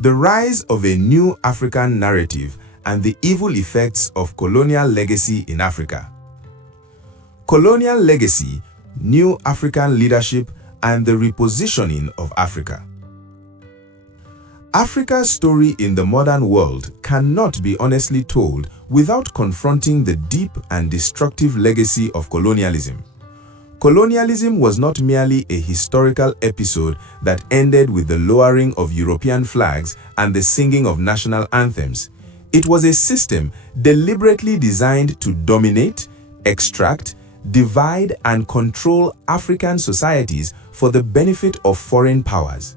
The rise of a new African narrative and the evil effects of colonial legacy in Africa. Colonial legacy, new African leadership, and the repositioning of Africa. Africa's story in the modern world cannot be honestly told without confronting the deep and destructive legacy of colonialism. Colonialism was not merely a historical episode that ended with the lowering of European flags and the singing of national anthems. It was a system deliberately designed to dominate, extract, divide, and control African societies for the benefit of foreign powers.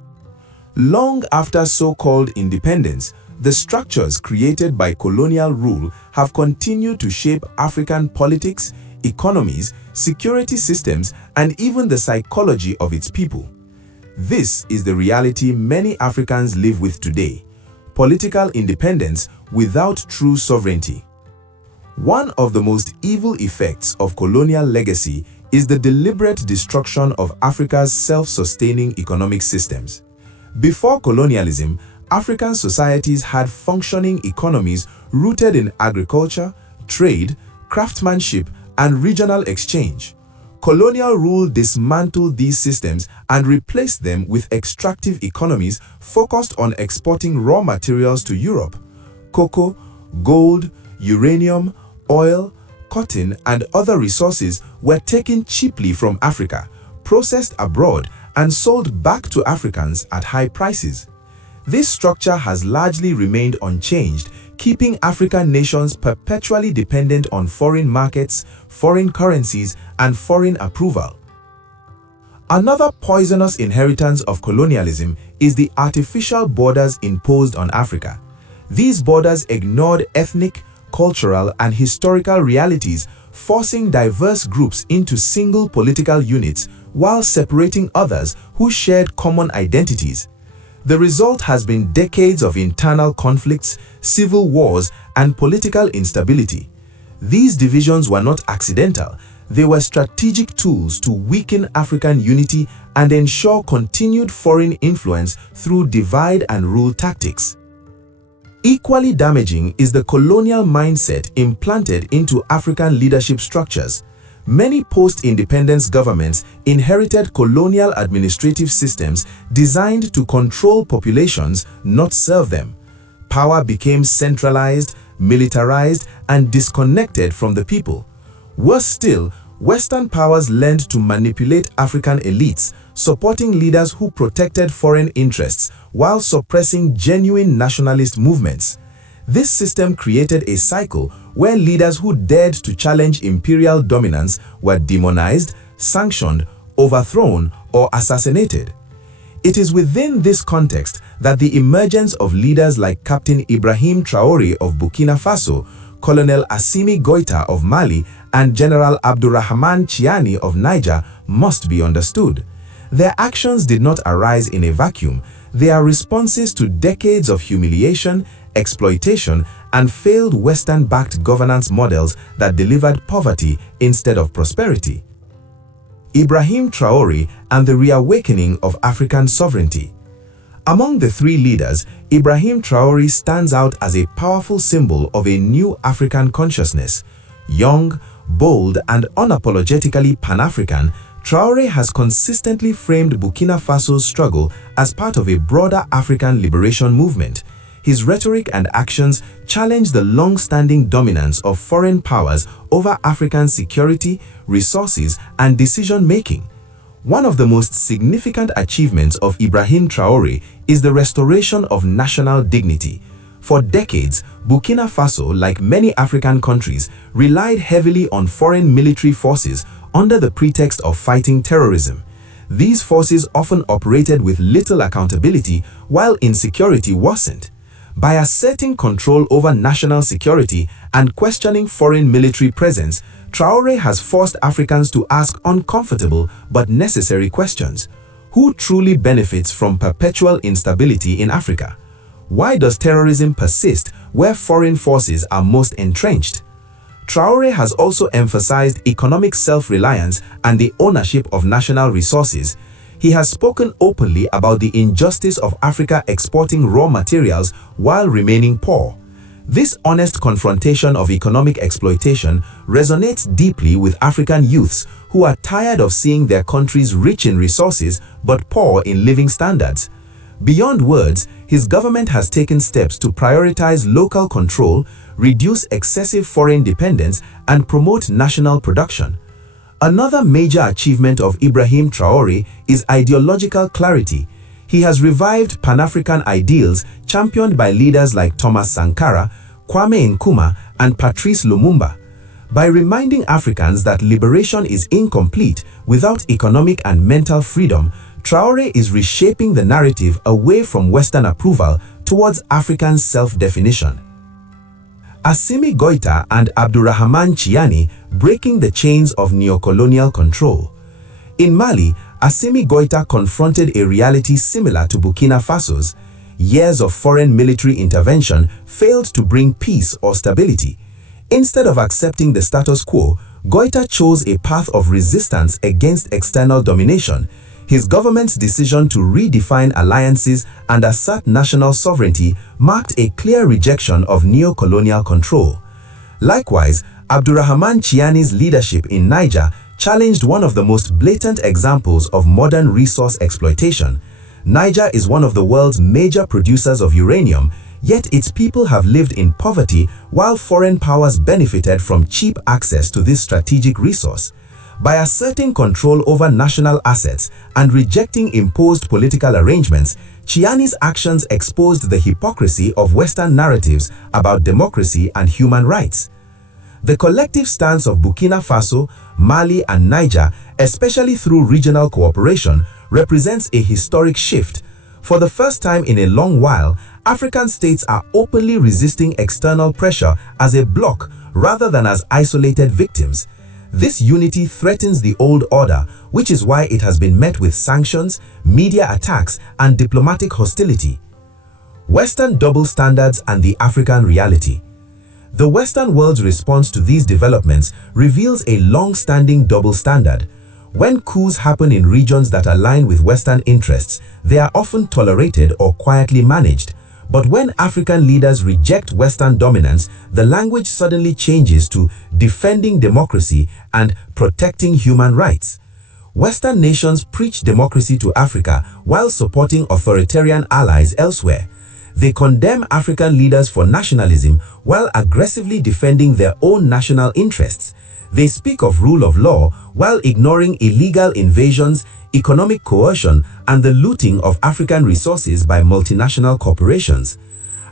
Long after so-called independence, the structures created by colonial rule have continued to shape African politics, economies, security systems, and even the psychology of its people. This is the reality many Africans live with today: political independence without true sovereignty. One of the most evil effects of colonial legacy is the deliberate destruction of Africa's self-sustaining economic systems. Before colonialism, African societies had functioning economies rooted in agriculture, trade, craftsmanship, and regional exchange. Colonial rule dismantled these systems and replaced them with extractive economies focused on exporting raw materials to Europe. Cocoa, gold, uranium, oil, cotton, and other resources were taken cheaply from Africa, processed abroad, and sold back to Africans at high prices. This structure has largely remained unchanged, keeping African nations perpetually dependent on foreign markets, foreign currencies, and foreign approval. Another poisonous inheritance of colonialism is the artificial borders imposed on Africa. These borders ignored ethnic, cultural, and historical realities, forcing diverse groups into single political units while separating others who shared common identities. The result has been decades of internal conflicts, civil wars, and political instability. These divisions were not accidental. They were strategic tools to weaken African unity and ensure continued foreign influence through divide and rule tactics. Equally damaging is the colonial mindset implanted into African leadership structures. Many post-independence governments inherited colonial administrative systems designed to control populations, not serve them. Power became centralized, militarized, and disconnected from the people. Worse still, Western powers learned to manipulate African elites, supporting leaders who protected foreign interests while suppressing genuine nationalist movements. This system created a cycle where leaders who dared to challenge imperial dominance were demonized, sanctioned, overthrown, or assassinated. It is within this context that the emergence of leaders like Captain Ibrahim Traoré of Burkina Faso, Colonel Assimi Goïta of Mali, and General Abdurrahman Chiani of Niger must be understood. Their actions did not arise in a vacuum. They are responses to decades of humiliation, exploitation, and failed Western-backed governance models that delivered poverty instead of prosperity. Ibrahim Traoré and the reawakening of African sovereignty. Among the three leaders, Ibrahim Traoré stands out as a powerful symbol of a new African consciousness. Young, bold, and unapologetically Pan-African, Traoré has consistently framed Burkina Faso's struggle as part of a broader African liberation movement. His rhetoric and actions challenge the long-standing dominance of foreign powers over African security, resources, and decision-making. One of the most significant achievements of Ibrahim Traoré is the restoration of national dignity. For decades, Burkina Faso, like many African countries, relied heavily on foreign military forces under the pretext of fighting terrorism. These forces often operated with little accountability while insecurity worsened. By asserting control over national security and questioning foreign military presence, Traoré has forced Africans to ask uncomfortable but necessary questions. Who truly benefits from perpetual instability in Africa? Why does terrorism persist where foreign forces are most entrenched? Traoré has also emphasized economic self-reliance and the ownership of national resources. He has spoken openly about the injustice of Africa exporting raw materials while remaining poor. This honest confrontation of economic exploitation resonates deeply with African youths who are tired of seeing their countries rich in resources but poor in living standards. Beyond words, his government has taken steps to prioritize local control, reduce excessive foreign dependence, and promote national production. Another major achievement of Ibrahim Traoré is ideological clarity. He has revived Pan-African ideals championed by leaders like Thomas Sankara, Kwame Nkrumah, and Patrice Lumumba. By reminding Africans that liberation is incomplete without economic and mental freedom, Traoré is reshaping the narrative away from Western approval towards African self-definition. Assimi Goïta and Abdourahmane Tiani breaking the chains of neocolonial control. In Mali, Assimi Goïta confronted a reality similar to Burkina Faso's. Years of foreign military intervention failed to bring peace or stability. Instead of accepting the status quo, Goïta chose a path of resistance against external domination. His government's decision to redefine alliances and assert national sovereignty marked a clear rejection of neo-colonial control. Likewise, Abdourahmane Tiani's leadership in Niger challenged one of the most blatant examples of modern resource exploitation. Niger is one of the world's major producers of uranium, yet its people have lived in poverty while foreign powers benefited from cheap access to this strategic resource. By asserting control over national assets and rejecting imposed political arrangements, Tiani's actions exposed the hypocrisy of Western narratives about democracy and human rights. The collective stance of Burkina Faso, Mali, and Niger, especially through regional cooperation, represents a historic shift. For the first time in a long while, African states are openly resisting external pressure as a bloc rather than as isolated victims. This unity threatens the old order, which is why it has been met with sanctions, media attacks, and diplomatic hostility. Western double standards and the African reality. The Western world's response to these developments reveals a long-standing double standard. When coups happen in regions that align with Western interests, they are often tolerated or quietly managed. But when African leaders reject Western dominance, the language suddenly changes to defending democracy and protecting human rights. Western nations preach democracy to Africa while supporting authoritarian allies elsewhere. They condemn African leaders for nationalism while aggressively defending their own national interests. They speak of rule of law while ignoring illegal invasions, economic coercion, and the looting of African resources by multinational corporations.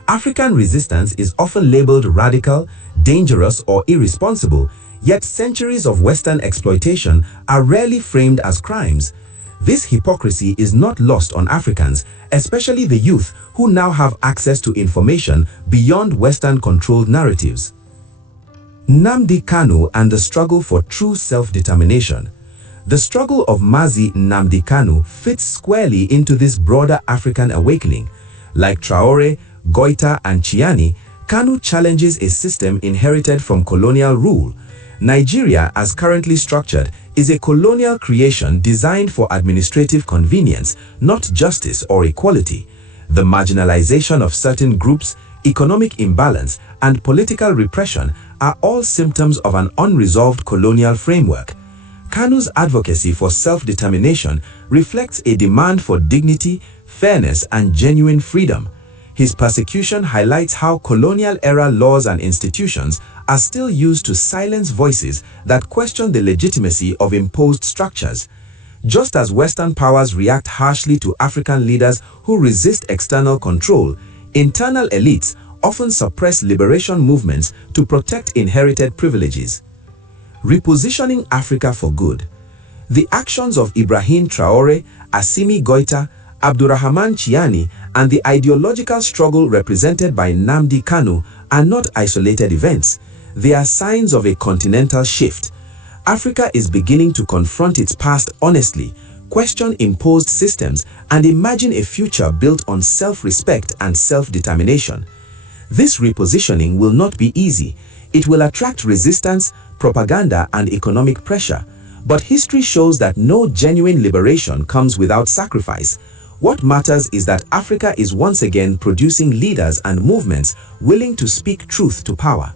African resistance is often labeled radical, dangerous, or irresponsible, yet centuries of Western exploitation are rarely framed as crimes. This hypocrisy is not lost on Africans, especially the youth who now have access to information beyond Western-controlled narratives. Nnamdi Kanu and the struggle for true self-determination. The struggle of Mazi Nnamdi Kanu fits squarely into this broader African awakening. Like Traoré, Goïta, and Tiani, Kanu challenges a system inherited from colonial rule. Nigeria, as currently structured, is a colonial creation designed for administrative convenience, not justice or equality. The marginalization of certain groups, economic imbalance, and political repression are all symptoms of an unresolved colonial framework. Kanu's advocacy for self-determination reflects a demand for dignity, fairness, and genuine freedom. His persecution highlights how colonial-era laws and institutions are still used to silence voices that question the legitimacy of imposed structures. Just as Western powers react harshly to African leaders who resist external control, internal elites often suppress liberation movements to protect inherited privileges. Repositioning Africa for good. The actions of Ibrahim Traoré, Assimi Goïta, Abdourahmane Tiani, and the ideological struggle represented by Nnamdi Kanu are not isolated events. They are signs of a continental shift. Africa is beginning to confront its past honestly, question imposed systems, and imagine a future built on self-respect and self-determination. This repositioning will not be easy. It will attract resistance, propaganda, and economic pressure. But history shows that no genuine liberation comes without sacrifice. What matters is that Africa is once again producing leaders and movements willing to speak truth to power.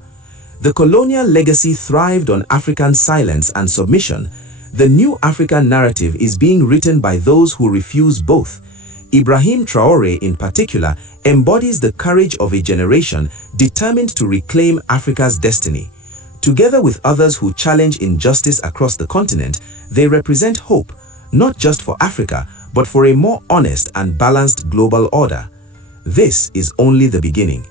The colonial legacy thrived on African silence and submission. The new African narrative is being written by those who refuse both. Ibrahim Traoré, in particular, embodies the courage of a generation determined to reclaim Africa's destiny. Together with others who challenge injustice across the continent, they represent hope, not just for Africa, but for a more honest and balanced global order. This is only the beginning.